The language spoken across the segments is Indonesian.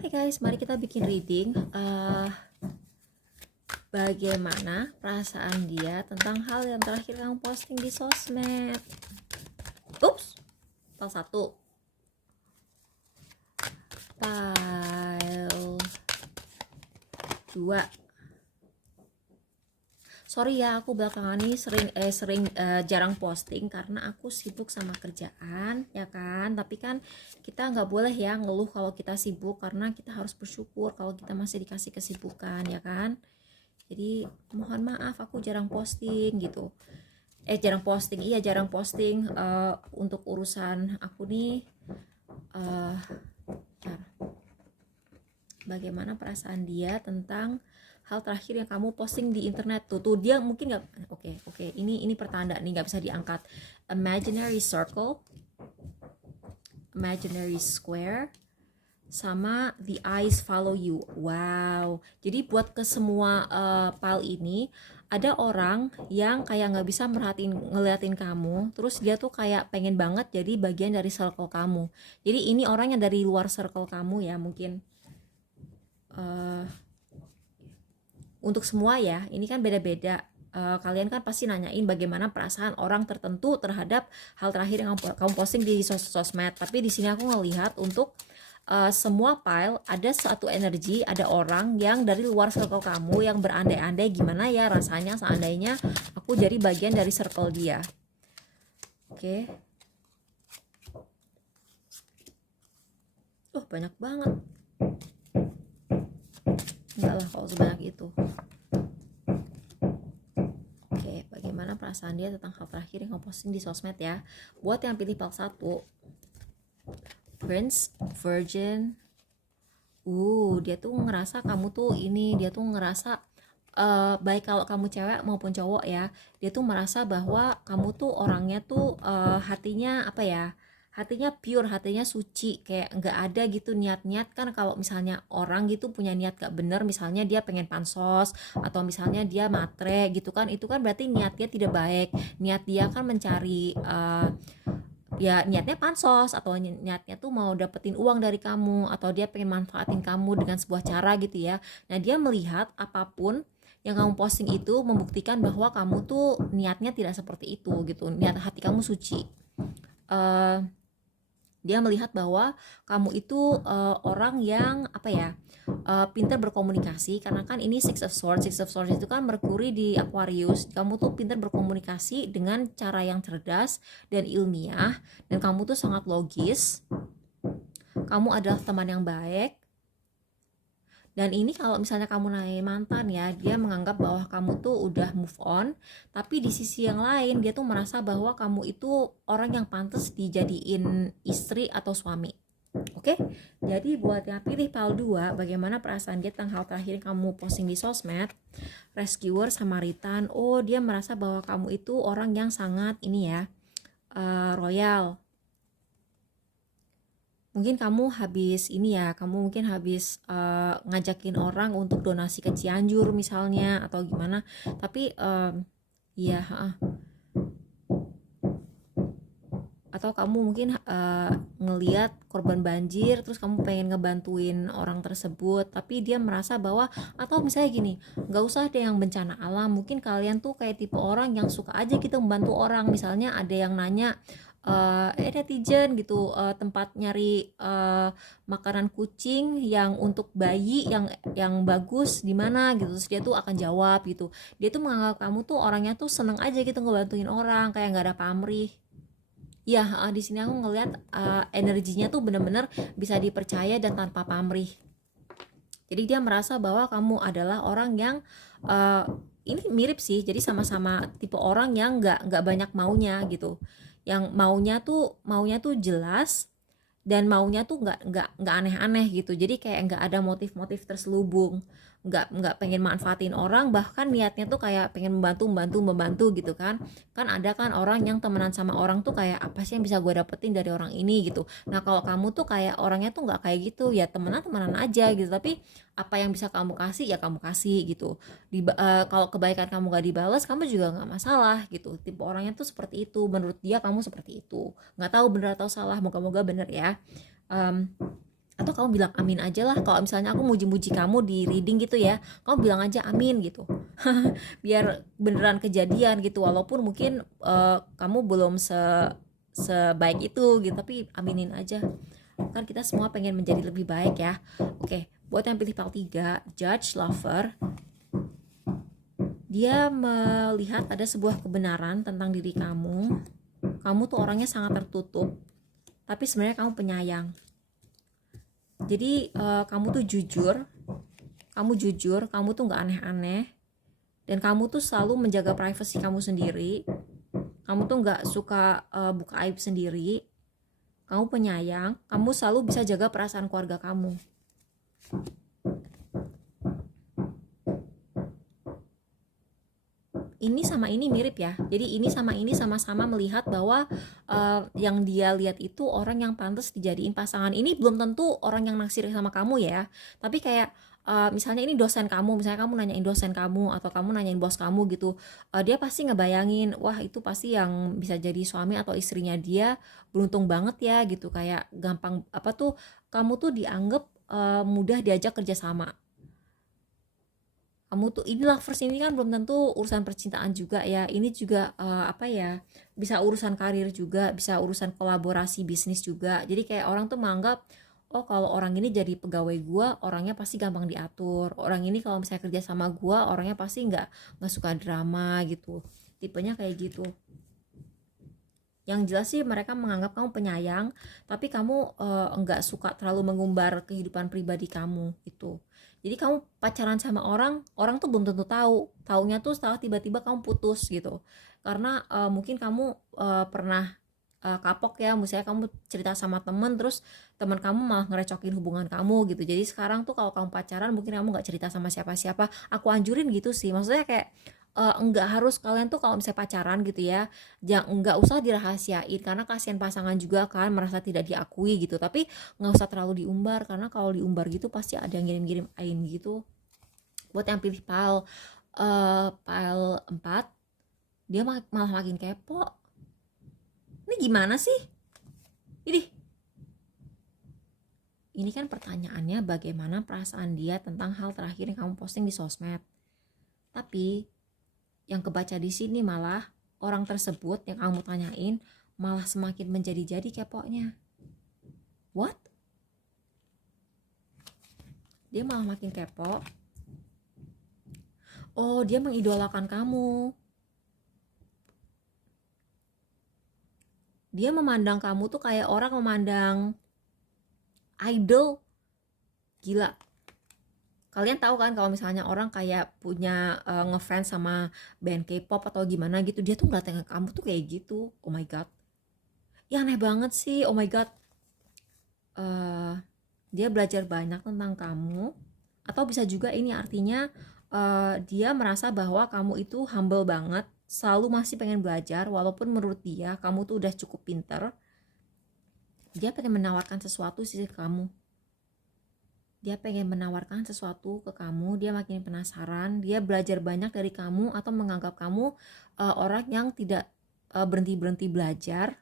Hai guys, mari kita bikin reading. Bagaimana perasaan dia tentang hal yang terakhir kamu posting di sosmed? Ups, file 1, file 2. Sorry ya, aku belakangan ini sering jarang posting karena aku sibuk sama kerjaan, ya kan. Tapi kan kita nggak boleh ya ngeluh kalau kita sibuk, karena kita harus bersyukur kalau kita masih dikasih kesibukan, ya kan. Jadi mohon maaf aku jarang posting gitu. Jarang posting untuk urusan aku nih. uh, Bagaimana perasaan dia tentang hal terakhir yang kamu posting di internet. Tuh dia mungkin nggak. Oke, ini pertanda nih, nggak bisa diangkat. Imaginary circle, imaginary square, sama the eyes follow you. Wow, jadi buat ke semua file ini ada orang yang kayak nggak bisa ngeliatin kamu, terus dia tuh kayak pengen banget jadi bagian dari circle kamu. Jadi ini orang yang dari luar circle kamu ya, mungkin uh, untuk semua ya. Ini kan beda-beda. Kalian kan pasti nanyain bagaimana perasaan orang tertentu terhadap hal terakhir yang kamu posting di sosmed. Tapi di sini aku ngelihat untuk semua file ada satu energi, ada orang yang dari luar circle kamu yang berandai-andai gimana ya rasanya seandainya aku jadi bagian dari circle dia. Oke. Banyak banget. Enggak lah kalau sebanyak itu. Oke, bagaimana perasaan dia tentang hal terakhir yang kamu posting di sosmed ya. Buat yang pilih file 1, Prince, Virgin. Dia tuh ngerasa kamu tuh ini, dia tuh ngerasa baik kalau kamu cewek maupun cowok ya, dia tuh merasa bahwa kamu tuh orangnya tuh hatinya apa ya, hatinya pure, hatinya suci, kayak nggak ada gitu niat-niat. Kan kalau misalnya orang gitu punya niat gak bener, misalnya dia pengen pansos atau misalnya dia matre gitu kan, itu kan berarti niatnya tidak baik. Niat dia kan mencari ya niatnya pansos, atau niatnya tuh mau dapetin uang dari kamu, atau dia pengen manfaatin kamu dengan sebuah cara gitu ya. Nah, dia melihat apapun yang kamu posting itu membuktikan bahwa kamu tuh niatnya tidak seperti itu gitu, niat hati kamu suci. uh, dia melihat bahwa kamu itu orang yang apa ya, pintar berkomunikasi, karena kan ini Six of Swords itu kan Merkuri di Aquarius. Kamu tuh pintar berkomunikasi dengan cara yang cerdas dan ilmiah, dan kamu tuh sangat logis. Kamu adalah teman yang baik. Dan ini kalau misalnya kamu nanya mantan ya, dia menganggap bahwa kamu tuh udah move on. Tapi di sisi yang lain dia tuh merasa bahwa kamu itu orang yang pantas dijadiin istri atau suami. Oke, jadi buat yang pilih file 2, bagaimana perasaan dia tentang hal terakhir yang kamu posting di sosmed? Rescuer, Samaritan. Dia merasa bahwa kamu itu orang yang sangat ini ya, royal. Mungkin kamu habis ini ya, kamu mungkin habis ngajakin orang untuk donasi ke Cianjur misalnya, atau gimana. Tapi ya, atau kamu mungkin ngeliat korban banjir, terus kamu pengen ngebantuin orang tersebut, tapi dia merasa bahwa, atau misalnya gini, nggak usah ada yang bencana alam, mungkin kalian tuh kayak tipe orang yang suka aja gitu membantu orang. Misalnya ada yang nanya, netizen gitu, tempat nyari makanan kucing yang untuk bayi yang bagus di mana gitu, terus dia tuh akan jawab gitu. Dia tuh menganggap kamu tuh orangnya tuh seneng aja gitu ngebantuin orang, kayak nggak ada pamrih. Ya, di sini aku ngelihat energinya tuh bener-bener bisa dipercaya dan tanpa pamrih. Jadi dia merasa bahwa kamu adalah orang yang uh, ini mirip sih. Jadi sama-sama tipe orang yang nggak banyak maunya gitu. Yang maunya tuh jelas, dan maunya tuh nggak aneh-aneh gitu. Jadi kayak nggak ada motif-motif terselubung, nggak pengen manfaatin orang, bahkan niatnya tuh kayak pengen membantu gitu kan. Kan ada kan orang yang temenan sama orang tuh kayak, apa sih yang bisa gue dapetin dari orang ini gitu. Nah, kalau kamu tuh kayak orangnya tuh nggak kayak gitu ya, temenan aja gitu, tapi apa yang bisa kamu kasih ya kamu kasih gitu. Kalau kebaikan kamu gak dibalas, kamu juga nggak masalah gitu. Tipe orangnya tuh seperti itu, menurut dia kamu seperti itu. Nggak tahu benar atau salah, moga-moga bener ya. um, Atau kamu bilang amin aja lah, kalau misalnya aku muji-muji kamu di reading gitu ya, kamu bilang aja amin gitu. Biar beneran kejadian gitu, walaupun mungkin kamu belum sebaik itu gitu, tapi aminin aja. Kan kita semua pengen menjadi lebih baik ya. Oke, buat yang pilih part 3, judge lover, dia melihat ada sebuah kebenaran tentang diri kamu. Kamu tuh orangnya sangat tertutup, tapi sebenarnya kamu penyayang. Jadi kamu tuh jujur, kamu tuh nggak aneh-aneh, dan kamu tuh selalu menjaga privasi kamu sendiri. Kamu tuh nggak suka buka aib sendiri. Kamu penyayang, kamu selalu bisa jaga perasaan keluarga kamu. Ini sama ini mirip ya. Jadi ini sama ini sama-sama melihat bahwa yang dia lihat itu orang yang pantas dijadiin pasangan. Ini belum tentu orang yang naksir sama kamu ya. Tapi kayak misalnya ini dosen kamu, misalnya kamu nanyain dosen kamu atau kamu nanyain bos kamu gitu, dia pasti ngebayangin, wah itu pasti yang bisa jadi suami atau istrinya dia beruntung banget ya gitu, kayak gampang apa tuh, kamu tuh dianggap mudah diajak kerjasama. Kamu tuh ini lovers ini kan belum tentu urusan percintaan juga ya, ini juga apa ya, bisa urusan karir juga, bisa urusan kolaborasi bisnis juga. Jadi kayak orang tuh menganggap, oh kalau orang ini jadi pegawai gua orangnya pasti gampang diatur, orang ini kalau misalnya kerja sama gua orangnya pasti nggak suka drama gitu, tipenya kayak gitu. Yang jelas sih mereka menganggap kamu penyayang, tapi kamu enggak suka terlalu mengumbar kehidupan pribadi kamu itu. Jadi kamu pacaran sama orang, orang tuh belum tentu tahu. Taunya tuh setelah tiba-tiba kamu putus gitu. Karena mungkin kamu pernah kapok ya, misalnya kamu cerita sama temen, terus teman kamu malah ngerecokin hubungan kamu gitu. Jadi sekarang tuh kalau kamu pacaran mungkin kamu nggak cerita sama siapa-siapa. Aku anjurin gitu sih. Maksudnya kayak nggak harus kalian tuh kalau misalnya pacaran gitu ya, jangan, nggak usah dirahasiain karena kasihan pasangan juga kan merasa tidak diakui gitu. Tapi nggak usah terlalu diumbar, karena kalau diumbar gitu pasti ada yang ngirim-ngirim ain gitu. Buat yang pilih pile 4, dia malah makin kepo. Ini gimana sih? Ini kan pertanyaannya bagaimana perasaan dia tentang hal terakhir yang kamu posting di sosmed. Tapi yang kebaca di sini malah orang tersebut yang kamu tanyain malah semakin menjadi-jadi keponya. What? Dia malah makin kepo. Oh, dia mengidolakan kamu. Dia memandang kamu tuh kayak orang memandang idol. Gila. Kalian tahu kan kalau misalnya orang kayak punya ngefans sama band K-pop atau gimana gitu, dia tuh ngeliatin kamu tuh kayak gitu. Oh my god. Ya aneh banget sih. Oh my god. Dia belajar banyak tentang kamu, atau bisa juga ini artinya dia merasa bahwa kamu itu humble banget, selalu masih pengen belajar, walaupun menurut dia kamu tuh udah cukup pinter. Dia pengen menawarkan sesuatu sih ke kamu. Dia pengen menawarkan sesuatu ke kamu, dia makin penasaran, dia belajar banyak dari kamu atau menganggap kamu orang yang tidak berhenti-berhenti belajar.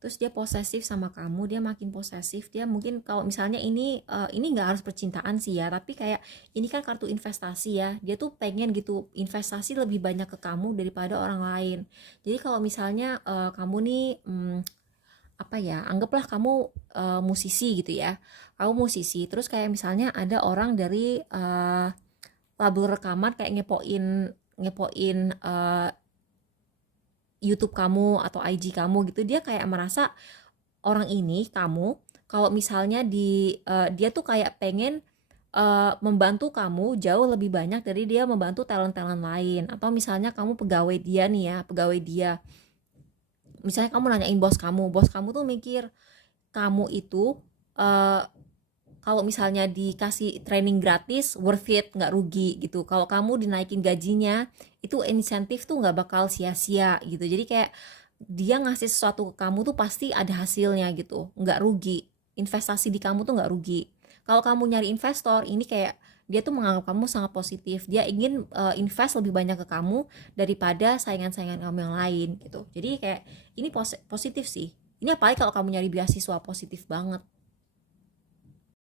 Terus dia posesif sama kamu, dia makin posesif. Dia mungkin kalau misalnya ini nggak harus percintaan sih ya, tapi kayak ini kan kartu investasi ya, dia tuh pengen gitu investasi lebih banyak ke kamu daripada orang lain. Jadi kalau misalnya kamu nih apa ya, anggaplah kamu musisi gitu ya, kamu musisi, terus kayak misalnya ada orang dari label rekaman kayak ngepoin ngepoin YouTube kamu atau IG kamu gitu, dia kayak merasa orang ini kamu kalau misalnya dia tuh kayak pengen membantu kamu jauh lebih banyak dari dia membantu talent-talent lain. Atau misalnya kamu pegawai dia nih ya, pegawai dia, misalnya kamu nanyain bos kamu tuh mikir kamu itu uh, kalau misalnya dikasih training gratis worth it, nggak rugi gitu. Kalau kamu dinaikin gajinya, itu insentif tuh nggak bakal sia-sia gitu. Jadi kayak dia ngasih sesuatu ke kamu tuh pasti ada hasilnya gitu, nggak rugi. Investasi di kamu tuh nggak rugi. Kalau kamu nyari investor, ini kayak dia tuh menganggap kamu sangat positif. Dia ingin invest lebih banyak ke kamu daripada saingan-saingan kamu yang lain gitu. Jadi kayak ini positif sih. Ini apalagi kalau kamu nyari beasiswa, positif banget.